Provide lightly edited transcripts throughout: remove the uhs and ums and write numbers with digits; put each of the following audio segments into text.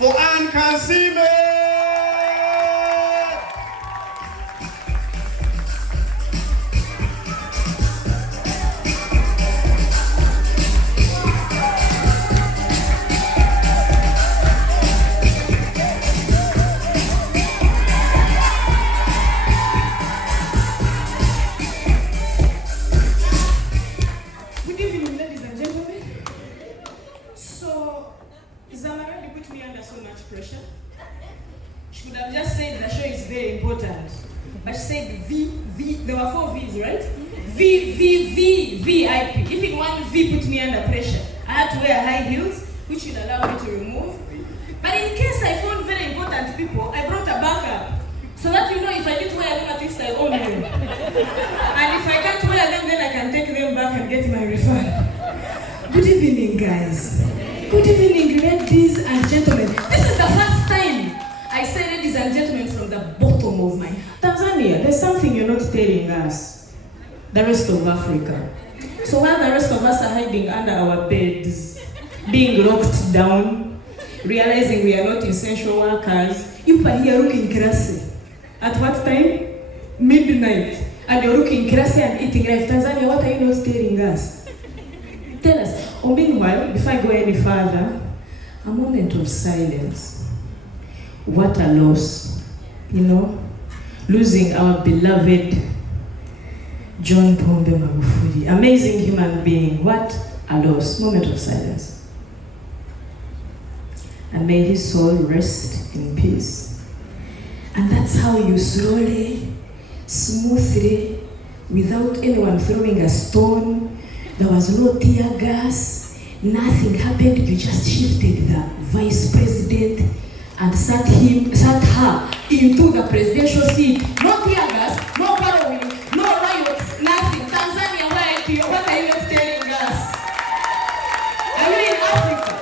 for Kansiime. Pressure. She could have just said the show is very important, but she said V. There were 4 V's, right? VIP. Even one V put me under pressure. I had to wear high heels, which would allow me to remove. But in case I found very important people, I brought a backup, so that if I didn't wear them, at least I own them. And if I can't wear them, then I can take them back and get my refund. Good evening, guys. Good evening, ladies and gentlemen. This is the first time I say ladies and gentlemen from the bottom of my heart. Tanzania, there's something you're not telling us, the rest of Africa. So while the rest of us are hiding under our beds, being locked down, realizing we are not essential workers, you are here looking classy. At what time? Midnight. And you're looking classy and eating life. Tanzania, what are you not telling us? Tell us. Meanwhile, before I go any further, a moment of silence. What a loss, losing our beloved John Pombe Magufuli. Amazing human being. What a loss. Moment of silence. And may his soul rest in peace. And that's how you slowly, smoothly, without anyone throwing a stone, there was no tear gas, nothing happened. You just shifted the vice president and sat her into the presidential seat. No tear gas, no borrowing, no riots, nothing. Tanzania, what are you not telling us? Are you in Africa?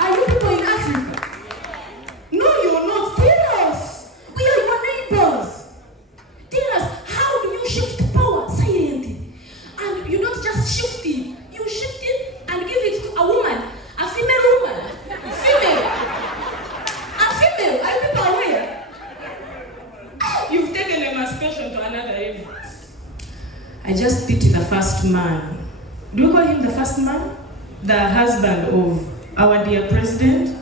Are you people in Africa? No, you're not. Tell us. We are your neighbors. Tell us, how do you shift power silently? And you not just shift it, you shift it and give it to a woman, a female woman. A female. Are people aware? You've taken emancipation to another level. I just pity the first man. Do you call him the first man? The husband of our dear president?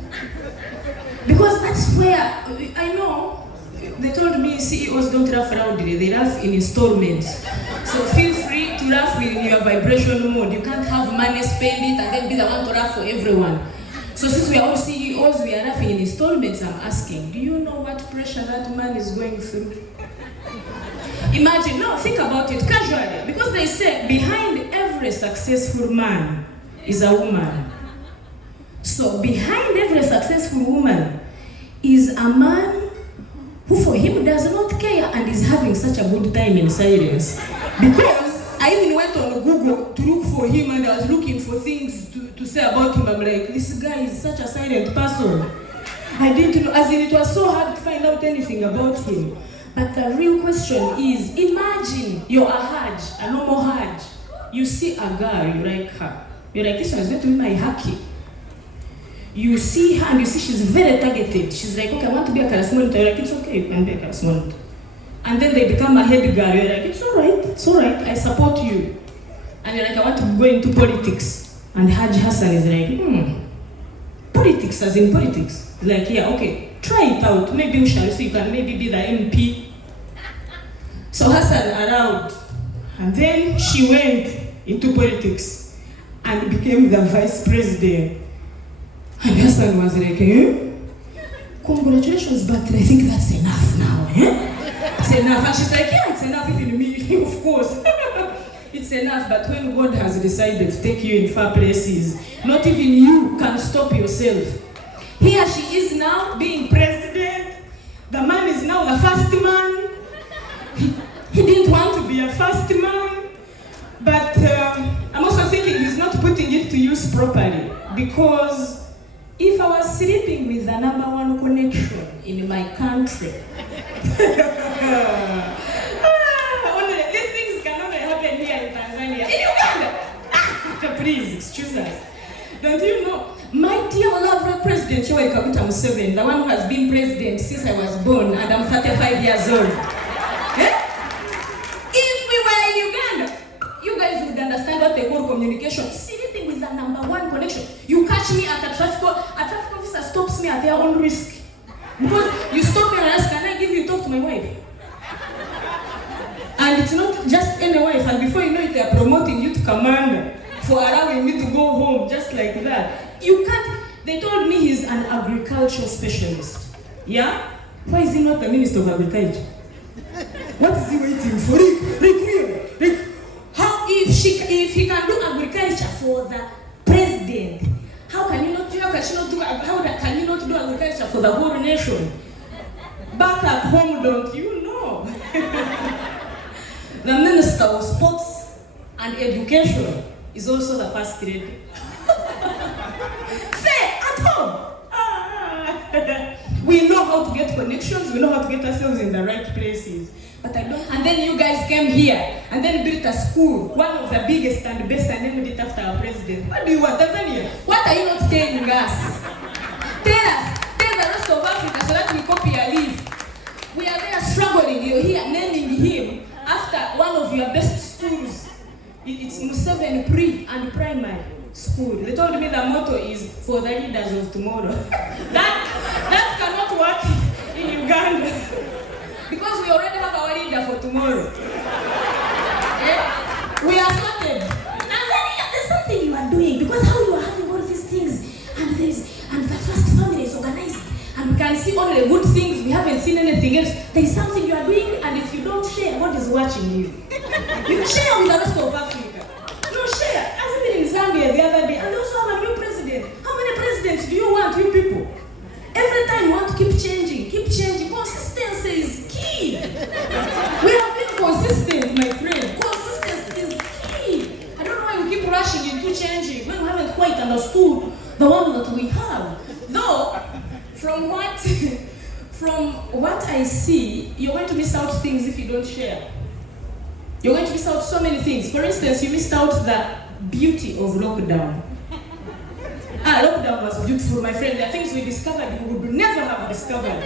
Because that's where, I know, they told me CEOs don't laugh loudly, they laugh in installments. So feel free to laugh in your vibration mode. You can't have money, spend it, and then be the one to laugh for everyone. So since we are all CEOs, we are laughing in installments. I'm asking, do you know what pressure that man is going through? Imagine, no, think about it casually. Because they say behind every successful man is a woman. So behind every successful woman is a man who for him does not care and is having such a good time in silence. Because I even went on Google to look for him and I was looking for things to say about him. I'm like, this guy is such a silent person. I didn't know, as in it was so hard to find out anything about him. But the real question is, imagine you're a Hajj, a normal Hajj. You see a girl, you like her. You're like, this one is going to be my haki. You see her and you see she's very targeted. She's like, okay, I want to be a charismatic. You're like, it's okay, you can be a charismatic. And then they become a head girl. You're like, it's all right, I support you. And you're like, I want to go into politics. And Hajj Hassan is like, politics as in politics. Like, yeah, okay, try it out. Maybe we shall see, you can maybe be the MP. So Hassan allowed. And then she went into politics and became the vice president. And Hassan was like, congratulations, but I think that's enough now, It's enough. And she's like, yeah, it's enough, even me, of course. It's enough, but when God has decided to take you in far places, not even you can stop yourself. Here she is now being president. The man is now the first man. He didn't want to be a first man, but I'm also thinking he's not putting it to use properly, because if I was sleeping with the #1 connection in my country, these things can only happen here in Tanzania. In Uganda! Please, excuse us. Don't you know? My dear beloved President Yoweri Kaguta Museveni, the one who has been president since I was born, and I'm 35 years old. If we were in Uganda, you guys would understand what they call communication. Anything with the #1 connection. You catch me at a traffic officer stops me at their own risk. Because you stop me and ask, can I give you talk to my wife? And it's not just any wife, and before you know it, they are promoting you to commander for allowing me to go home just like that. You can't. They told me he's an agricultural specialist. Yeah? Why is he not the Minister of Agriculture? What is he waiting for? How if he can do agriculture for the president, how can you not do agriculture for the whole nation? Back at home, don't you know? The Minister of Sports and Education is also the first lady. Say, at home. We know how to get connections, we know how to get ourselves in the right places. But I don't. And then you guys came here and then built a school, one of the biggest and best, and named it after our president. What do you want, Tanzania? What are you not telling us? Tell the rest of Africa so that we copy your leaf. We are there struggling. You're here naming him after one of your best schools. It's Museveni pre and primary school. They told me the motto is for the leaders of tomorrow. that cannot work in Uganda. Because we already have our leader for tomorrow. We are sorted. Tanzania, there's something you are doing. Because how you are having all these things, and the first family is organized, and we can see all the good things, we haven't seen anything else. There is something you are doing, and if you don't share, God is watching you. You share with the rest of Africa. No, share. As I've been in Zambia the other day, and they also have a new president. How many presidents do you want, you people? Every time you want to keep changing. Consistency is key. We have been consistent, my friend. Consistency is key. I don't know why we keep rushing into changing when we haven't quite understood the one that we have. Though, from what I see, you're going to miss out things if you don't share. You're going to miss out so many things. For instance, you missed out the beauty of lockdown. Lockdown was beautiful, my friend. There are things we discovered we would never have discovered.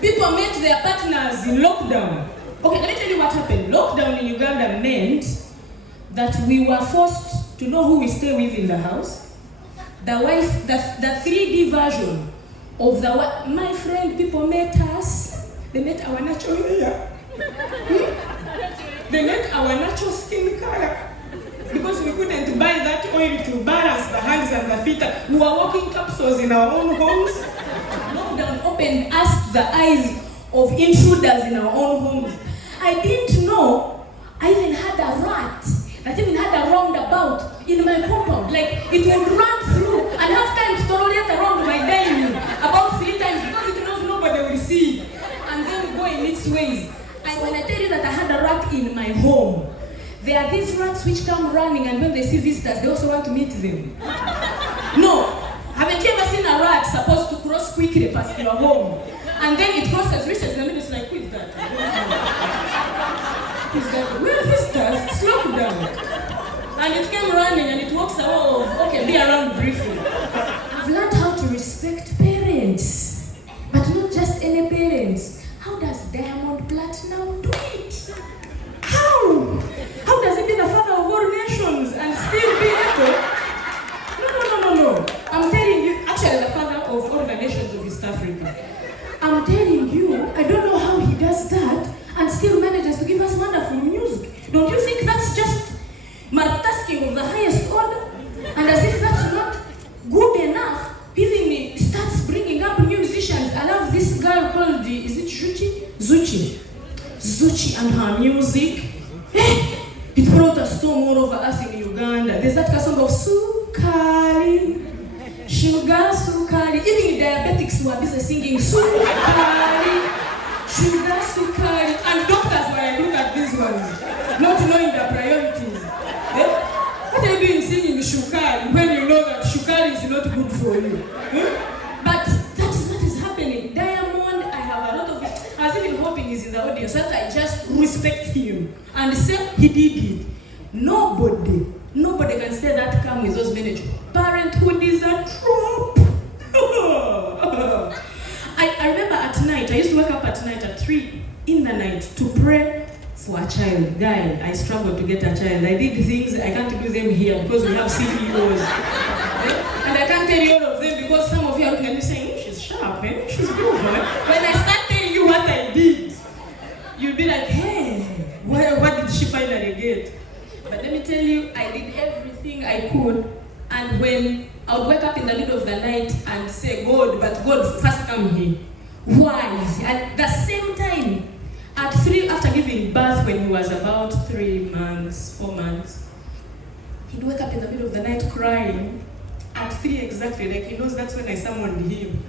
People met their partners in lockdown. Okay, let me tell you what happened. Lockdown in Uganda meant that we were forced to know who we stay with in the house. The wife, the 3D version of the wife. My friend, people met us. They met our natural hair. They met our natural skin color. Because we couldn't buy that oil to balance the hands and the feet. We were walking capsules in our own homes. Lockdown opened us the eyes of intruders in our own homes. I didn't know I even had a rat that even had a roundabout in my compound. Like, it would run through and have time to tolerate around my dining room about 3 times because it knows nobody will see. And then go in its ways. And when I tell you that I had a rat in my home, there are these rats which come running, and when they see visitors, they also want to meet them. No. Haven't you ever seen a rat supposed to cross quickly past your home? And then it crosses, reaches the middle, it's like, who is that? Who is that? Where are visitors? Slow down. And it came running and it walks away. Okay, be around briefly. I've learned how to respect parents. But not just any parents. How does Diamond Platinum do it? How? How does he be the father of all nations and still be able? No. I'm telling you, actually the father of all the nations of East Africa. I'm telling you, I don't know how he does that and still manages to give us wonderful music. Don't you think that's just multitasking of the highest order? And as if that's not good enough, even starts bringing up new musicians. I love this girl called, is it Zuchi and her music. It brought a storm all over us in Uganda. There's that song of Sukari, Sugar Sukari. Even diabetics were busy singing Sukari, Sugar Sukari. And doctors were like, look at these ones, not knowing their priorities. What are you doing singing Shukari when you know that Shukari is not good for you? But that is what is happening. Diamond, I have a lot of it. I was even hoping he's in the audience that I just respect him and say he did it. Nobody can say that come with those managers. Parenthood is a trope. in the night to pray for a child. Guy, I struggled to get a child. I did things, I can't do them here because we have CEOs. And I can't tell you all of them because some of you are looking at me saying, she's sharp, she's good. When I start telling you what I did, you'll be like, hey, what did she finally get? But let me tell you, I did everything I could. And when I would wake up in the middle of the night and say, God, but God, first come here. Why? At the same time, at 3, after giving birth, when he was about 3 months, 4 months, he'd wake up in the middle of the night crying. At 3 exactly, like he knows that's when I summoned him.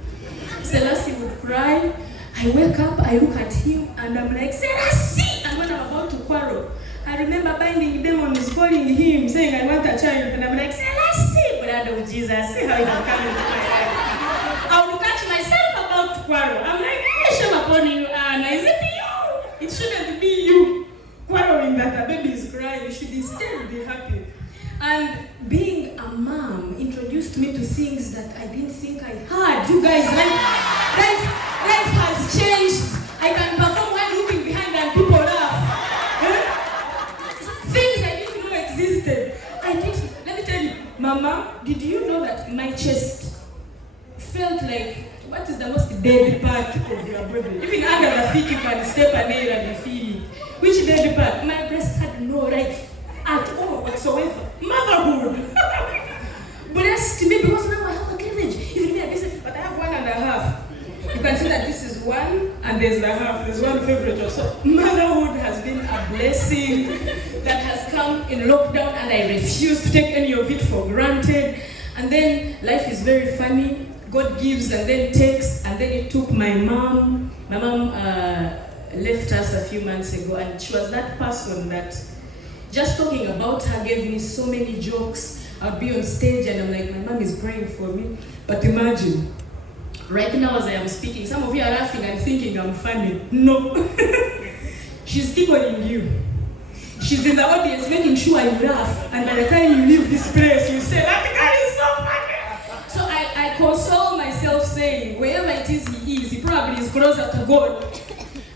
Selassie would cry. I wake up, I look at him, and I'm like, Selassie! And when I'm about to quarrel, I remember binding demons, calling him, saying, I want a child. And I'm like, Selassie! Blood of Jesus, see how you have come into my life. I would catch myself about to quarrel. I'm like, shame upon you, Anna. Is it you? It shouldn't be you quarreling that a baby is crying. You should instead be happy. And being a mom introduced me to things that I didn't think I had. You guys, life has changed. I can perform while looking behind and people laugh. Things I didn't know existed. Let me tell you, Mama, did you know that my chest felt like, what is the most dead part of your body? Even under the feet, you can step a nail and you feel it. Which dead part? My breast had no life at all whatsoever. Motherhood. Blessed me because now I have a cleavage. Even me, I guess, but I have 1.5. You can see that this is 1 and there's the half. There's one favorite also. Motherhood has been a blessing that has come in lockdown, and I refuse to take any of it for granted. And then life is very funny. God gives and then takes, and then it took my mom. My mom left us a few months ago, and she was that person that just talking about her gave me so many jokes. I'd be on stage and I'm like, my mom is praying for me. But imagine, right now as I am speaking, some of you are laughing and thinking I'm funny. No. She's tickling you. She's in the audience making sure you laugh. And by the time you leave this place, you say, that guy is so funny. So I console myself saying, wherever it is he is, he probably is closer to God.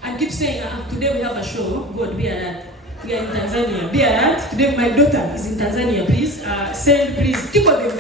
And keep saying, today we have a show. God, be alert. We are in Tanzania. Be alert. Today my daughter is in Tanzania. Please, send, please. Tickle them.